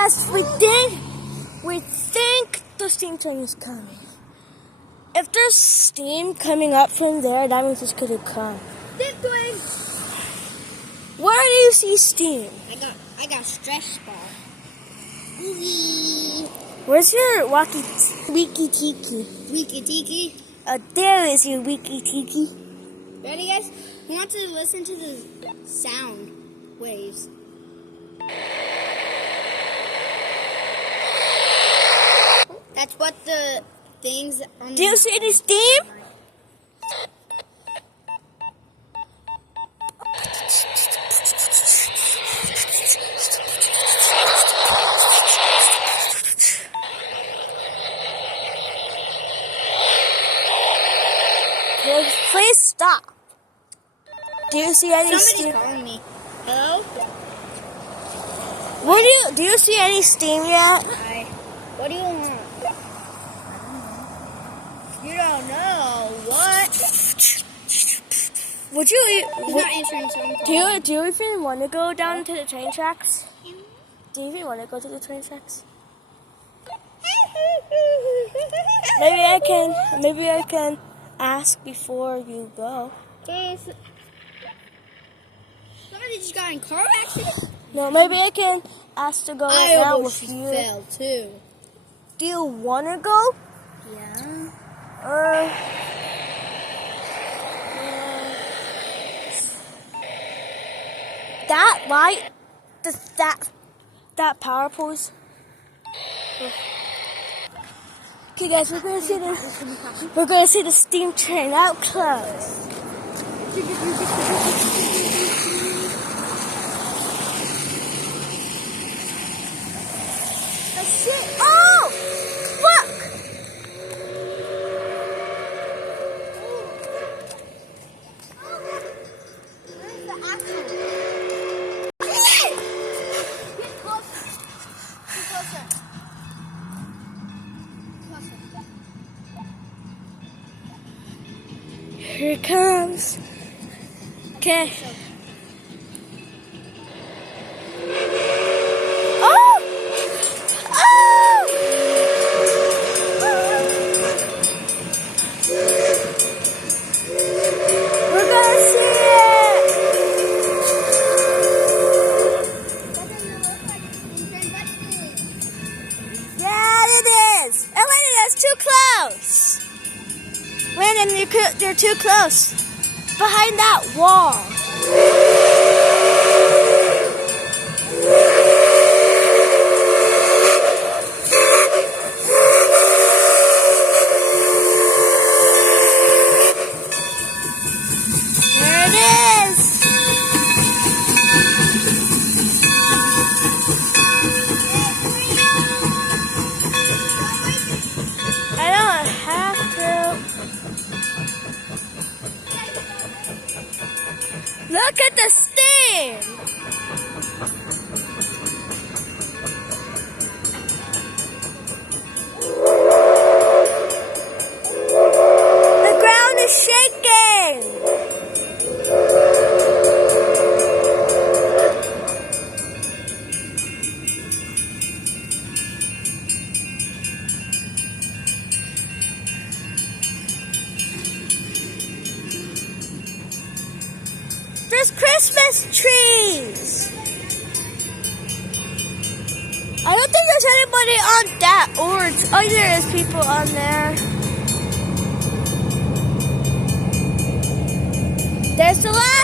Yes, we think the steam train is coming. If there's steam coming up from there, that means it's gonna come. Steam train. Where do you see steam? I got stress ball. Where's your wiki-tiki? Wiki-tiki. There is your wiki-tiki. Ready, guys? We want to listen to the sound waves. That's what the things on. Do you see any steam? Please stop. Do you see any steam? Somebody's calling me. Hello? Do you see any steam yet? Hi. What do you want? You don't know what? Would you? He's not answering phone calls. Do you even want to go down to the train tracks? Do you even want to go to the train tracks? Maybe I can ask before you go. Somebody just got in a car accident? No, maybe I can ask to go right now with you. Fell too. Do you want to go? Yeah. That light, that power pose. Okay, guys, we're gonna see the steam train out close. Let's see. Oh, look! Where's the axle? Get closer. Get closer. Here it comes. Okay. Oh! Oh! We're gonna see it. Yeah, it is. Oh, wait, that's too close. Landon, you're too close. Behind that wall. There it is. I don't have to. Look at the steam! The ground is shaking! There's Christmas trees! I don't think there's anybody on that or there is people on there. There's the light!